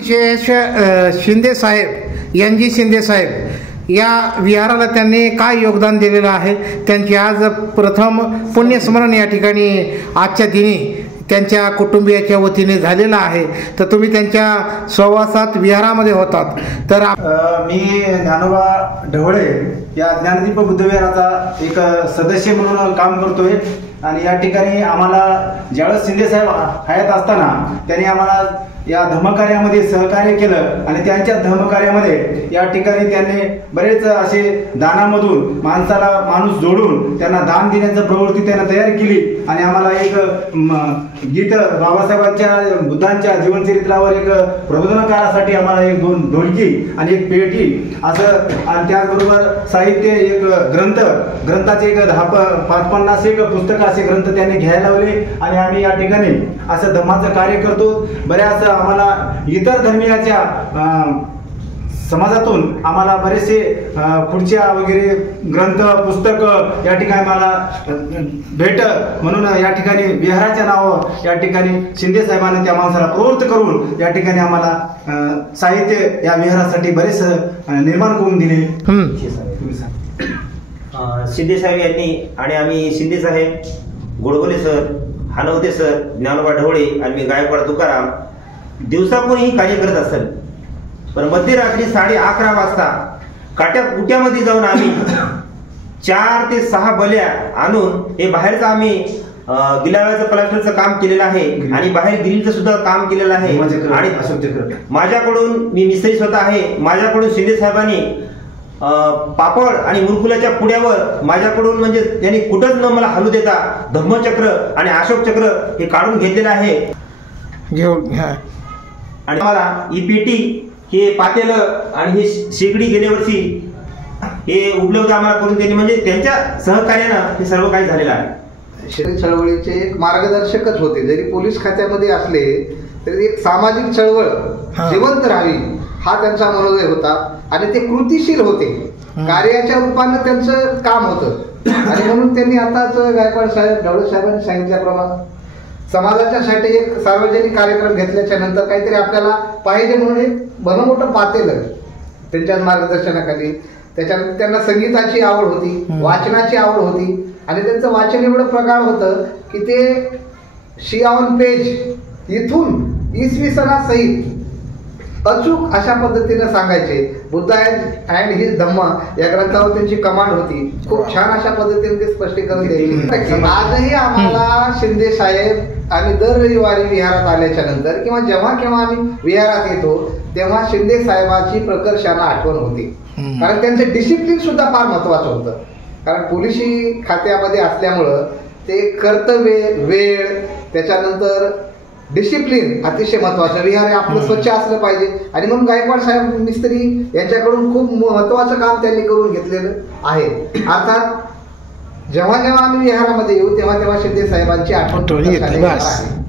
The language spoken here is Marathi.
शिंदे साहेब एन.जी. शिंदे साहेब या विहाराला त्यांनी काय योगदान दिलेलं आहे, त्यांची आज प्रथम पुण्यस्मरण या ठिकाणी आजच्या दिनी त्यांच्या कुटुंबियाच्या वतीने झालेला आहे. तर तुम्ही त्यांच्या सहवासात विहारामध्ये होतात. तर मी ज्ञानोबा ढवळे या ज्ञानदीप बुद्धविहाराचा एक सदस्य म्हणून काम करतोय आणि या ठिकाणी आम्हाला ज्यावेळेस शिंदे साहेब हयात असताना त्यांनी आम्हाला या धर्मकार्यामध्ये सहकार्य केलं आणि त्यांच्या धर्मकार्यामध्ये या ठिकाणी त्यांनी बरेच असे दानामधून माणूस जोडून त्यांना दान देण्याची प्रवृत्ती त्यांना तयार केली आणि आम्हाला एक गीत बाबासाहेबांच्या बुद्धांच्या जीवनचरित्रावर एक प्रबोधनकारासाठी आम्हाला एक 2 ढोलकी आणि एक पेटी असं आणि त्याचबरोबर साहित्य एक ग्रंथाचे एक 50 एक पुस्तक असे ग्रंथ त्यांनी घ्यायला लावले आणि आम्ही या ठिकाणी असं धम्माचं कार्य करतो. बऱ्याच आम्हाला इतर धर्मीयाच्या समाजातून आम्हाला बरेचसे खुर्च्या वगैरे ग्रंथ पुस्तक या ठिकाणी मला भेट म्हणून या ठिकाणी विहाराच्या नाव या ठिकाणी शिंदे साहेबांनी त्या माणसाला प्रवृत्त करून या ठिकाणी आम्हाला साहित्य या विहारासाठी बरेच निर्माण करून दिले. शिंदे साहेब यांनी आणि आम्ही शिंदे साहेब, गोडबोले सर, हानवते सर, ज्ञानोबा ढवळे आणि मी गायकवाड तुकाराम दिवसापूर्वी कार्य करत असेल, पण मध्यरात्री 11:30 वाजता काट्या कुट्यामध्ये जाऊन आम्ही 4 ते 6 बल्या आणून हे बाहेरचं आम्ही गिलाव्याचं प्लास्टरचं काम केलेलं आहे आणि बाहेर ग्रिलचं सुद्धा काम केलेलं आहे. आणि माझ्याकडून मी मिस्त्री स्वतः आहे, माझ्याकडून शिंदे साहेबांनी पापड आणि मुरकुलाच्या पुड्यावर माझ्याकडून म्हणजे त्यांनी कुठंच न मला हलू देता धम्मचक्र आणि अशोक चक्र हे काढून घेतलेलं आहे घेऊन. आणि मला ही पेटी, हे पातेलं आणि हे शेगडी गेल्या वर्षी हे उपलब्ध आम्हाला करून त्यांनी म्हणजे त्यांच्या सहकार्यानं हे सर्व काही झालेलं आहे. शिंदे चळवळीचे एक मार्गदर्शकच होते. जरी पोलीस खात्यामध्ये असले तरी एक सामाजिक चळवळ जिवंत राहावी हा त्यांचा मनोदय होता आणि ते कृतीशील होते. कार्याच्या रूपानं त्यांचं काम होतं आणि म्हणून त्यांनी आताच गायकवाड साहेब, ढवळे साहेबांनी सांगितल्याप्रमाणे समाजाच्यासाठी एक सार्वजनिक कार्यक्रम घेतल्याच्या नंतर काहीतरी आपल्याला पाहिजे म्हणून एक भलं पातेलं त्यांच्या मार्गदर्शनाखाली. त्याच्यानंतर त्यांना संगीताची आवड होती, वाचनाची आवड होती आणि त्यांचं वाचन एवढं प्रगाढ होतं की ते शियावन पेज इथून इसवी सनासहित अचूक अशा पद्धतीने सांगायचे. बुद्ध अँड हिज धम्म या ग्रंथावर त्यांची कमांड होती. खूप छान अशा पद्धतीने ते स्पष्टीकरण द्यायचे. आजही आम्हाला शिंदे साहेब आम्ही दर रविवारी विहारात आल्याच्या नंतर किंवा जेव्हा केव्हा आम्ही विहारात येतो तेव्हा शिंदे साहेबाची प्रकर्षानं आठवण होती. कारण त्यांचं डिसिप्लिन सुद्धा फार महत्वाचं होतं. कारण पोलिसी खात्यामध्ये असल्यामुळं ते कर्तव्य, वेळ, त्याच्यानंतर डिसिप्लिन अतिशय महत्वाचं. विहार आपलं स्वच्छ असलं पाहिजे आणि म्हणून गायकवाड साहेब मिस्त्री यांच्याकडून खूप महत्वाचं काम त्यांनी करून घेतलेलं आहे. अर्थात जेव्हा जेव्हा आम्ही विहारामध्ये येऊ तेव्हा तेव्हा शिंदे साहेबांची आठवण आहे.